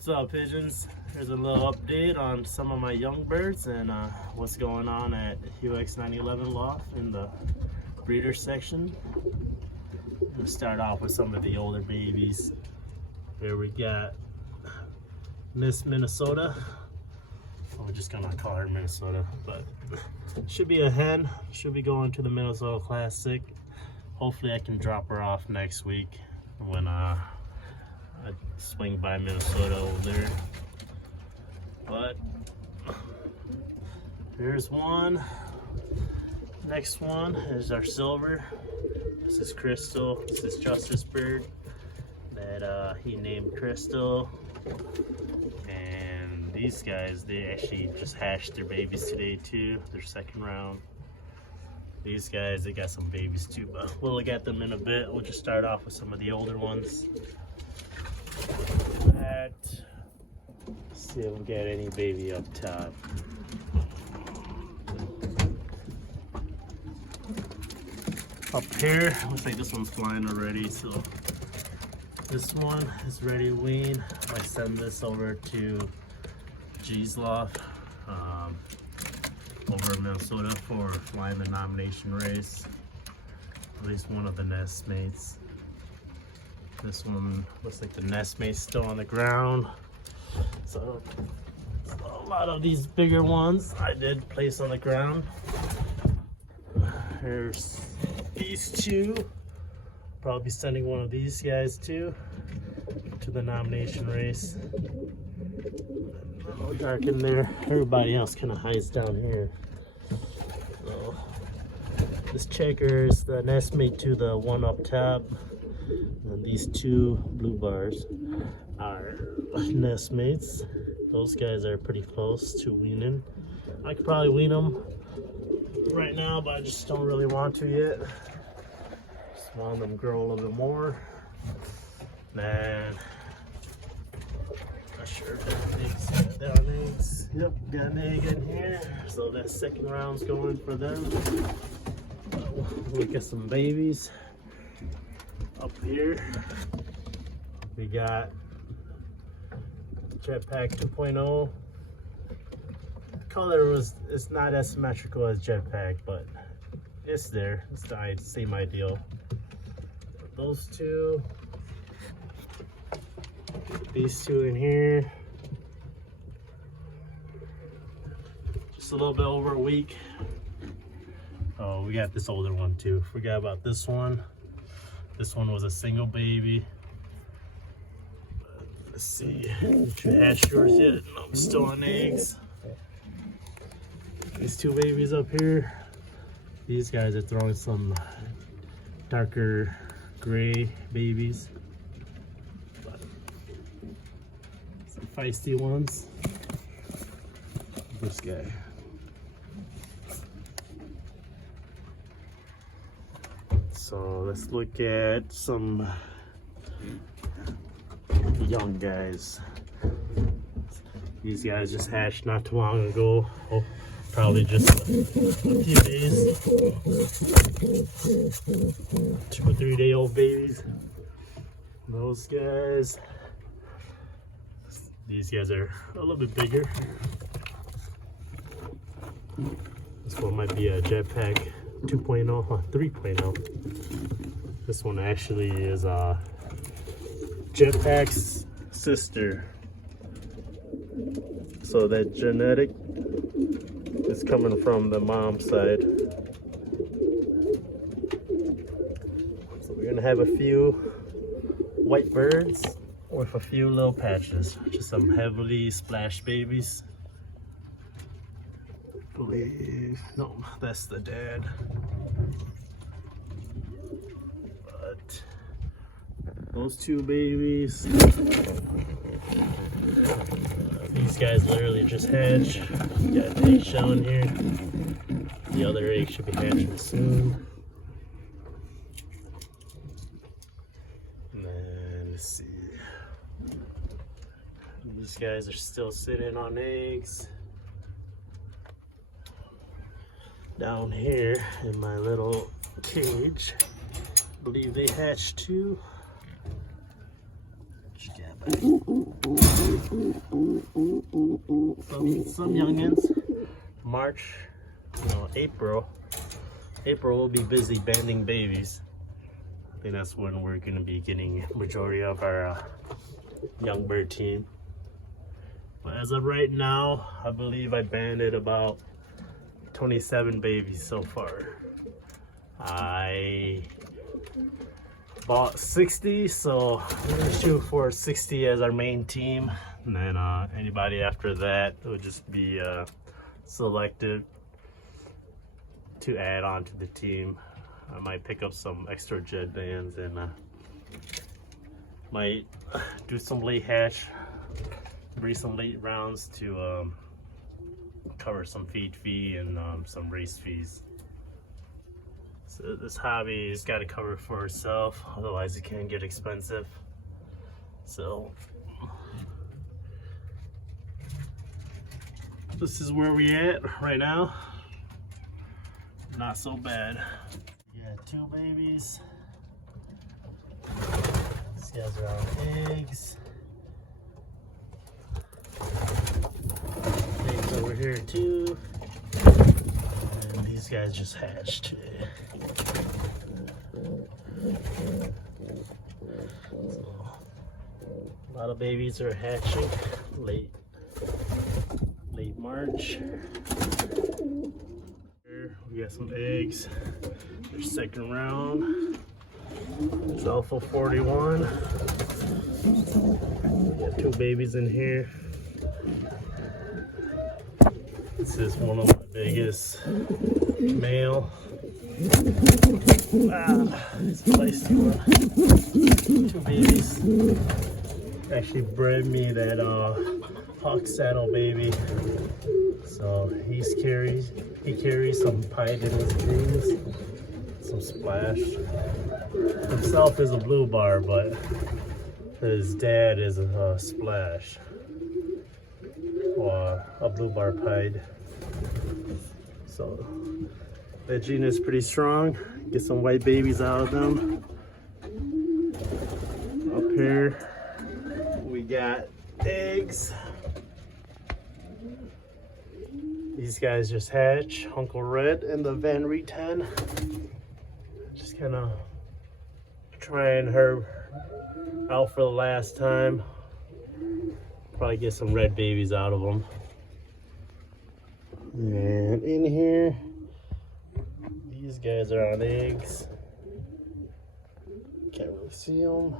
What's up, pigeons? Here's a little update on some of my young birds and what's going on at UX 911 Loft in the breeder section. I'm gonna start off with some of the older babies. Here we got Miss Minnesota. We're just gonna call her Minnesota, but should be a hen. Should be going to the Minnesota Classic. Hopefully I can drop her off next week when I swing by Minnesota over there. But here's one. Next one is our silver. This is Crystal. This is Justice Bird that he named Crystal. And these guys, they actually just hatched their babies today too, their second round. These guys, they got some babies too, but we'll look at them in a bit. We'll just start off with some of the older ones. Let's see if we get any baby up top. Up here, looks like this one's flying already, so this one is ready to wean. I send this over to G's Loft over in Minnesota for flying the nomination race. At least one of the nest mates. This one looks like the nest mate's still on the ground. So a lot of these bigger ones I did place on the ground. Here's these two. Probably sending one of these guys too to the nomination race. A little dark in there. Everybody else kind of hides down here. So this checker is the nest mate to the one up top. And these two blue bars are nest mates. Those guys are pretty close to weaning. I could probably wean them right now, but I just don't really want to yet. Just want them to grow a little bit more. Man, not sure if that eggs. There are eggs. Yep, got an egg in here. So that second round's going for them. Look at some babies. Up here, we got Jetpack 2.0. Color it's not as symmetrical as Jetpack, but it's there. It's the same ideal. Those two, these two in here, just a little bit over a week. Oh, we got this older one too. Forgot about this one. This one was a single baby. Let's see, did you hatch yours yet? No, I'm still on eggs. These two babies up here, these guys are throwing some darker gray babies. But some feisty ones. This guy. So let's look at some young guys. These guys just hatched not too long ago. Oh, probably just a few days. 2 or 3 day old babies. Those guys. These guys are a little bit bigger. This one might be a Jetpack 2.0, 3.0. This one actually is Jetpack's sister. So that genetic is coming from the mom's side. So we're gonna have a few white birds with a few little patches. Just some heavily splashed babies. No, that's the dad. But those two babies, these guys literally just hatched. Got an eggshell in here. The other egg should be hatching soon. And then let's see. These guys are still sitting on eggs. Down here in my little cage, I believe they hatched too. Just got Some youngins. March, April will be busy banding babies. I think that's when we're going to be getting majority of our young bird team. But as of right now, I believe I banded about 27 babies so far. I bought 60, so we're gonna shoot for 60 as our main team, and then anybody after that would just be selected to add on to the team. I might pick up some extra jet bands and might do some late hatch, breed some late rounds to cover some feed fee and some race fees. So this hobby has got to cover for itself, otherwise it can get expensive. So this is where we at right now. Not so bad. Yeah, 2 babies. These guys are on eggs. Eggs over here too. And these guys just hatched. So, a lot of babies are hatching late March. Here we got some eggs. Their second round. There's Alpha 41. We got 2 babies in here. This is one of my biggest male. It's placed 2 babies. Actually bred me that hawk saddle baby. So he carries some pied in his dreams, some splash. Himself is a blue bar, but his dad is a splash, or a blue bar pied. So that gene is pretty strong. Get some white babies out of them. Up here we got eggs. These guys just hatch. Uncle Red and the Van Reet 10. Just kind of trying her out for the last time. Probably get some red babies out of them. And in here, these guys are on eggs. Can't really see them.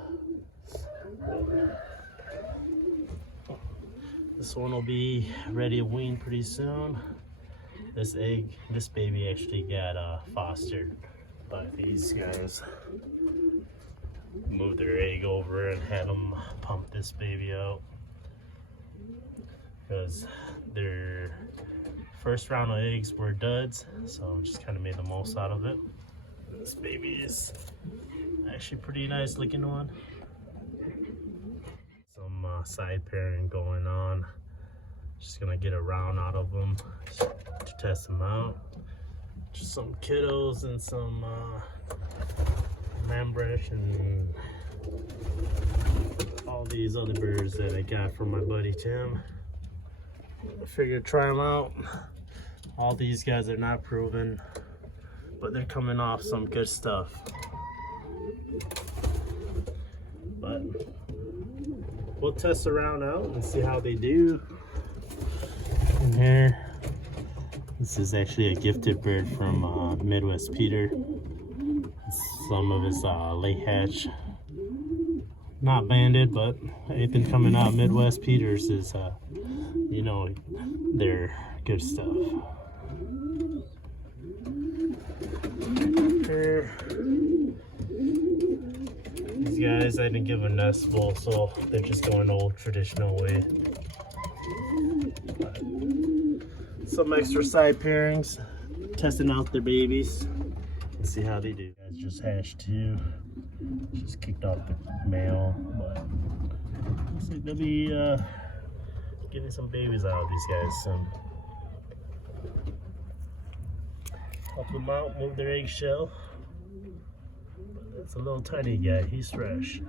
This one will be ready to wean pretty soon. This baby actually got fostered by these guys. Moved their egg over and had them pump this baby out because their first round of eggs were duds, so just kind of made the most out of it. This baby is actually pretty nice looking one. Some side pairing going on. Just gonna get a round out of them to test them out. Just some kiddos and some Lambresh and all these other birds that I got from my buddy Tim. I figured try them out. All these guys are not proven, but they're coming off some good stuff. But we'll test around out and see how they do. In here, this is actually a gifted bird from Midwest Peter. Some of his late hatch, not banded, but anything coming out Midwest Peters is, they're good stuff. Here, these guys, I didn't give a nest full, so they're just going old traditional way. But some extra side pairings, testing out their babies. Let's see how they do. Guys just hatched 2. Just kicked off the male, but looks like they'll be getting some babies out of these guys soon. Help them out, move their eggshell. But that's a little tiny guy, he's fresh.